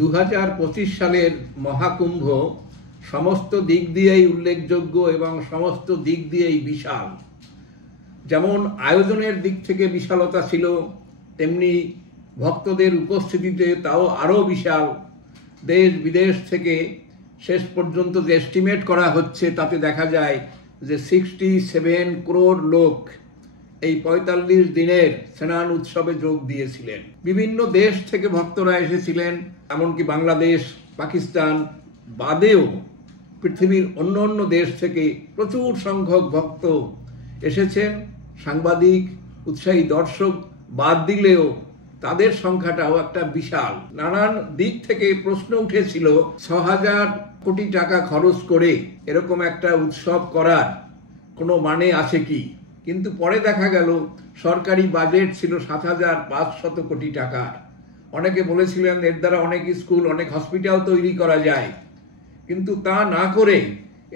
2025 সালের মহাকুম্ভ সমস্ত দিক দিয়েই উল্লেখযোগ্য এবং সমস্ত দিক দিয়েই বিশাল। যেমন আয়োজনের দিক থেকে বিশালতা ছিল, তেমনি ভক্তদের উপস্থিতিতে তাও আরও বিশাল। দেশ বিদেশ থেকে শেষ পর্যন্ত যে এস্টিমেট করা হচ্ছে তাতে দেখা যায় যে 67 করোড় লোক এই 45 দিনের স্নান উৎসবে যোগ দিয়েছিলেন। বিভিন্ন দেশ থেকে ভক্তরা এসেছিলেন, এমনকি বাংলাদেশ, পাকিস্তান বাদেও পৃথিবীর অন্য অন্য দেশ থেকে প্রচুর সংখ্যক ভক্ত এসেছেন। সাংবাদিক, উৎসাহী দর্শক বাদ দিলেও তাদের সংখ্যাটাও একটা বিশাল। নানান দিক থেকে প্রশ্ন উঠেছিল 6000 কোটি টাকা খরচ করে এরকম একটা উৎসব করার কোনো মানে আছে কি, কিন্তু পরে দেখা গেল সরকারি বাজেট ছিল 7500 কোটি টাকার। অনেকে বলেছিলেন এর দ্বারা অনেক স্কুল, অনেক হসপিটাল তৈরি করা যায়, কিন্তু তা না করে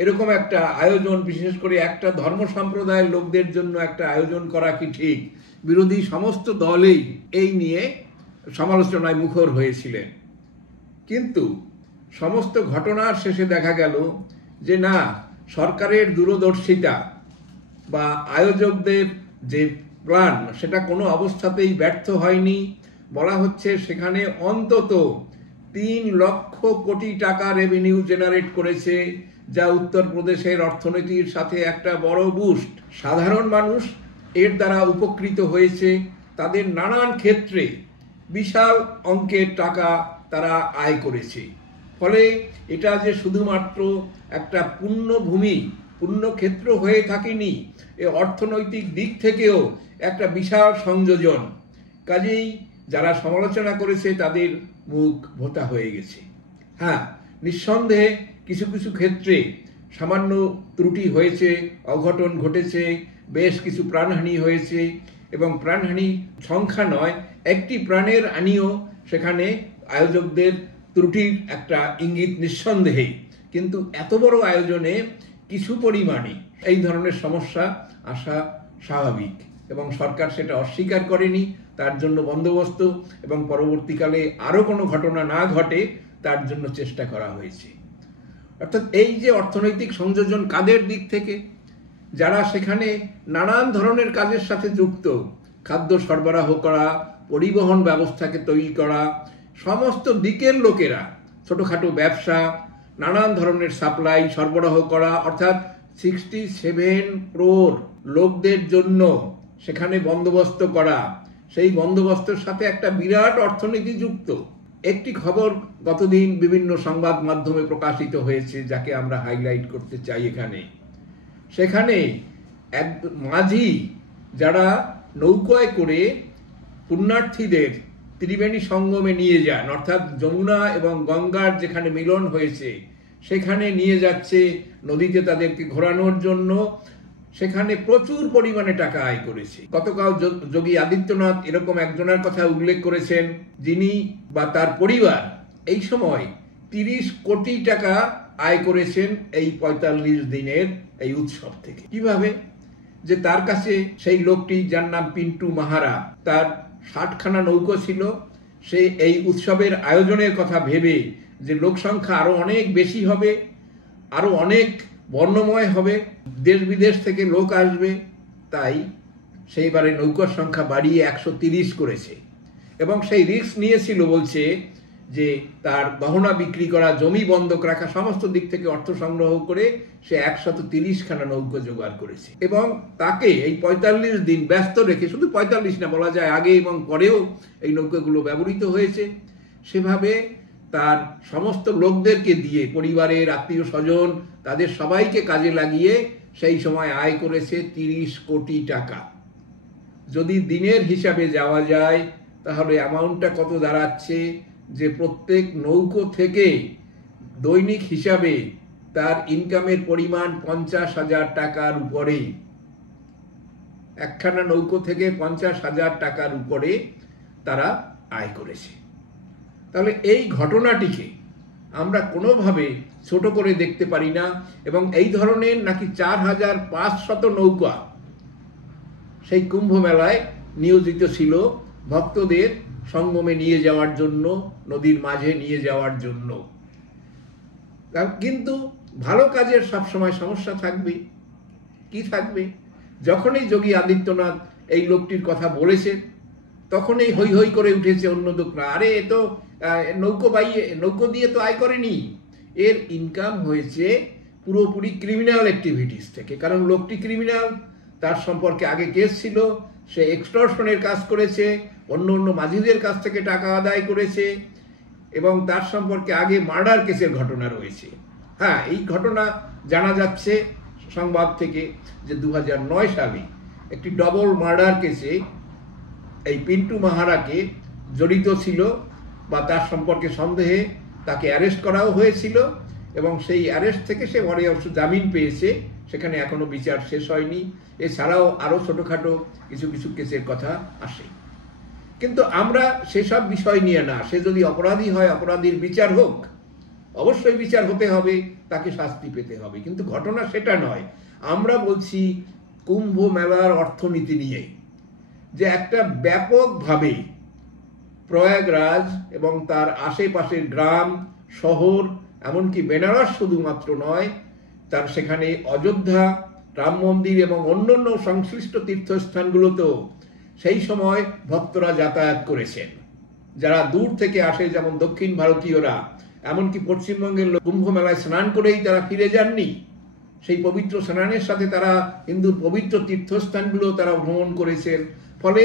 এরকম একটা আয়োজন, বিশেষ করে একটা ধর্ম সম্প্রদায়ের লোকদের জন্য একটা আয়োজন করা কি ঠিক? বিরোধী সমস্ত দলেই এই নিয়ে সমালোচনায় মুখর হয়েছিলেন। কিন্তু সমস্ত ঘটনার শেষে দেখা গেল যে না, সরকারের দূরদর্শিতা বা আয়োজকদের যে প্ল্যান সেটা কোনো অবস্থাতেই ব্যর্থ হয়নি। বলা হচ্ছে সেখানে অন্তত 3 লক্ষ কোটি টাকা রেভিনিউ জেনারেট করেছে, যা উত্তরপ্রদেশের অর্থনীতির সাথে একটা বড় বুস্ট। সাধারণ মানুষ এর দ্বারা উপকৃত হয়েছে, তাদের নানান ক্ষেত্রে বিশাল অঙ্কের টাকা তারা আয় করেছে। ফলে এটা যে শুধুমাত্র একটা পুণ্যভূমি, পুণ্যক্ষেত্র হয়ে থাকেনি, এ অর্থনৈতিক দিক থেকেও একটা বিশাল সংযোজন। কাজেই যারা সমালোচনা করেছে তাদের মুখ ভোঁতা হয়ে গেছে। হ্যাঁ, নিঃসন্দেহে কিছু কিছু ক্ষেত্রে সামান্য ত্রুটি হয়েছে, অঘটন ঘটেছে, বেশ কিছু প্রাণহানি হয়েছে, এবং প্রাণহানি সংখ্যা নয়, একটি প্রাণের হানিও সেখানে আয়োজকদের ত্রুটির একটা ইঙ্গিত নিঃসন্দেহেই। কিন্তু এত বড় আয়োজনে কিছু পরিমাণে এই ধরনের সমস্যা আসা স্বাভাবিক, এবং সরকার সেটা অস্বীকার করেনি। তার জন্য বন্দোবস্ত এবং পরবর্তীকালে আরও কোনো ঘটনা না ঘটে তার জন্য চেষ্টা করা হয়েছে। অর্থাৎ এই যে অর্থনৈতিক সংযোজন কাদের দিক থেকে, যারা সেখানে নানান ধরনের কাজের সাথে যুক্ত, খাদ্য সরবরাহ করা, পরিবহন ব্যবস্থাকে তৈরি করা, সমস্ত দিকের লোকেরা, ছোটোখাটো ব্যবসা, নানান ধরনের সাপ্লাই সরবরাহ করা, অর্থাৎ 67 করোড় লোকদের জন্য সেখানে বন্দোবস্ত করা, সেই বন্দোবস্তের সাথে একটা বিরাট অর্থনীতি যুক্ত। একটি খবর গতদিন বিভিন্ন সংবাদ মাধ্যমে প্রকাশিত হয়েছে, যাকে আমরা হাইলাইট করতে চাই এখানে। সেখানে এক মাঝি যারা নৌকায় করে পুণ্যার্থীদের ত্রিবেণী সঙ্গমে নিয়ে যান, অর্থাৎ যমুনা এবং গঙ্গার যেখানে মিলন হয়েছে সেখানে নিয়ে যাচ্ছে, নদীতে তাদেরকে ঘোরানোর জন্য, সেখানে প্রচুর পরিমাণে টাকা আয় করেছে। গতকাল যোগী আদিত্যনাথ এরকম একজনের কথা উল্লেখ করেছেন, যিনি বা তার পরিবার এই সময় 30 কোটি টাকা আয় করেছেন এই 45 দিনের এই উৎসব থেকে। কিভাবে? যে তার কাছে সেই লোকটি, যার নাম পিন্টু মাহারা, তার 60খানা নৌকো ছিল। সে এই উৎসবের আয়োজনের কথা ভেবে যে লোক সংখ্যা আরো অনেক বেশি হবে, আরো অনেক বর্ণময় হবে, দেশ বিদেশ থেকে লোক আসবে, তাই সেইবারে নৌকার সংখ্যা বাড়িয়ে 130 করেছে। এবং সেই রিস্ক নিয়েছিল, বলছে যে তার গহনা বিক্রি করা, জমি বন্ধক রাখা, সমস্ত দিক থেকে অর্থ সংগ্রহ করে সে 130খানা নৌকো জোগাড় করেছে। এবং তাকে এই 45 দিন ব্যস্ত রেখে, শুধু 45 না, বলা যায় আগে এবং পরেও এই নৌকাগুলো ব্যবহৃত হয়েছে, সেভাবে তার সমস্ত লোকদেরকে দিয়ে, পরিবারের আত্মীয় স্বজন, তাদের সবাইকে কাজে লাগিয়ে সেই সময় আয় করেছে 30 কোটি টাকা। যদি দিনের হিসাবে যাওয়া যায় তাহলে অ্যামাউন্টটা কত দাঁড়াচ্ছে, যে প্রত্যেক নৌকো থেকে দৈনিক হিসাবে তার ইনকামের পরিমাণ 50,000 টাকার উপরে। একখানা নৌকো থেকে 50,000 টাকার উপরে তারা আয় করেছে। তাহলে এই ঘটনাটিকে আমরা কোনোভাবে ছোট করে দেখতে পারি না। এবং এই ধরনের নাকি 4500 নৌকা সেই কুম্ভ মেলায় নিয়োজিত ছিল ভক্তদের সঙ্গমে নিয়ে যাওয়ার জন্য, নদীর মাঝে নিয়ে যাওয়ার জন্য। কিন্তু ভালো কাজের সবসময় সমস্যা থাকবে। কি থাকবে? যখনই যোগী আদিত্যনাথ এই লোকটির কথা বলেছেন, তখনই হৈ হৈ করে উঠেছে অন্য লোকরা, আরে এ তো নৌকো দিয়ে তো আয় করেনি, এর ইনকাম হয়েছে পুরোপুরি ক্রিমিনাল অ্যাক্টিভিটিস থেকে। কারণ লোকটি ক্রিমিনাল, তার সম্পর্কে আগে কেস ছিল, সে এক্সটর্শনের কাজ করেছে, অন্য মাঝিদের কাছ থেকে টাকা আদায় করেছে, এবং তার সম্পর্কে আগে মার্ডার কেসের ঘটনা রয়েছে। হ্যাঁ, এই ঘটনা জানা যাচ্ছে সংবাদ থেকে যে 2009 সালে একটি ডবল মার্ডার কেসে এই পিন্টু মাহারাকে জড়িত ছিল বা তার সম্পর্কে সন্দেহে তাকে অ্যারেস্ট করাও হয়েছিল, এবং সেই অ্যারেস্ট থেকে সে পরে অবশ্য জামিন পেয়েছে, সেখানে এখনো বিচার শেষ হয়নি। এছাড়াও আরও ছোটোখাটো কিছু কিছু কেসের কথা আসে। কিন্তু আমরা সেসব বিষয় নিয়ে না, সে যদি অপরাধী হয় অপরাধীর বিচার হোক, অবশ্যই বিচার হতে হবে, তাকে শাস্তি পেতে হবে, কিন্তু ঘটনা সেটা নয়। আমরা বলছি কুম্ভ মেলার অর্থনীতি নিয়ে, যে একটা ব্যাপকভাবে প্রয়াগরাজ এবং তার আশেপাশের গ্রাম শহর, এমনকি বেনারস শুধুমাত্র নয়, তার সেখানে অযোধ্যা, রাম মন্দির এবং অন্যান্য সংশ্লিষ্ট তীর্থস্থানগুলোতেও সেই সময় ভক্তরা যাতায়াত করেছেন। যারা দূর থেকে আসে, যেমন দক্ষিণ ভারতীয়রা, এমনকি পশ্চিমবঙ্গের কুম্ভ মেলায় স্নান করেই তারা ফিরে যাননি, সেই পবিত্র স্নানের সাথে তারা হিন্দুর পবিত্র তীর্থস্থানগুলো তারা ভ্রমণ করেছেন। ফলে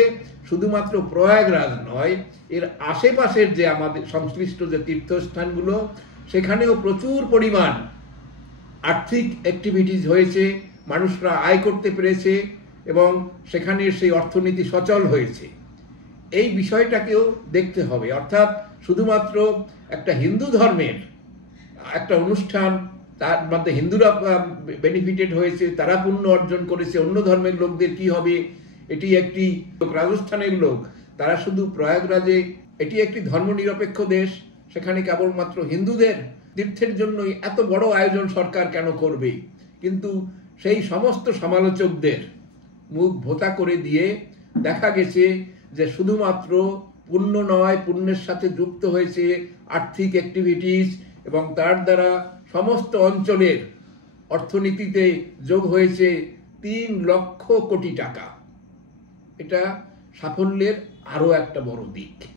শুধুমাত্র প্রয়াগরাজ নয়, এর আশেপাশের যে আমাদের সংশ্লিষ্ট যে তীর্থস্থানগুলো, সেখানেও প্রচুর পরিমাণ আর্থিক অ্যাক্টিভিটিস হয়েছে, মানুষরা আয় করতে পেরেছে এবং সেখানে সেই অর্থনীতি সচল হয়েছে। এই বিষয়টাকেও দেখতে হবে। অর্থাৎ শুধুমাত্র একটা হিন্দু ধর্মের একটা অনুষ্ঠান, তার মধ্যে হিন্দুরা বেনিফিটেড হয়েছে, তারা পুণ্য অর্জন করেছে, অন্য ধর্মের লোকদের কি হবে? এটি একটি রাজস্থানের লোক, তারা শুধু প্রয়াগরাজে, এটি একটি ধর্মনিরপেক্ষ দেশ, সেখানে কেবলমাত্র হিন্দুদের তীর্থের জন্যই এত বড় আয়োজন সরকার কেন করবে? কিন্তু সেই সমস্ত সমালোচকদের মুখ ভোতা করে দিয়ে দেখা গেছে যে শুধুমাত্র পুণ্য নয়, পুণ্যের সাথে যুক্ত হয়েছে আর্থিক অ্যাক্টিভিটিস, এবং তার দ্বারা সমস্ত অঞ্চলের অর্থনীতিতে যোগ হয়েছে 3 লক্ষ কোটি টাকা। এটা সাফল্যের আরো একটা বড় দিক।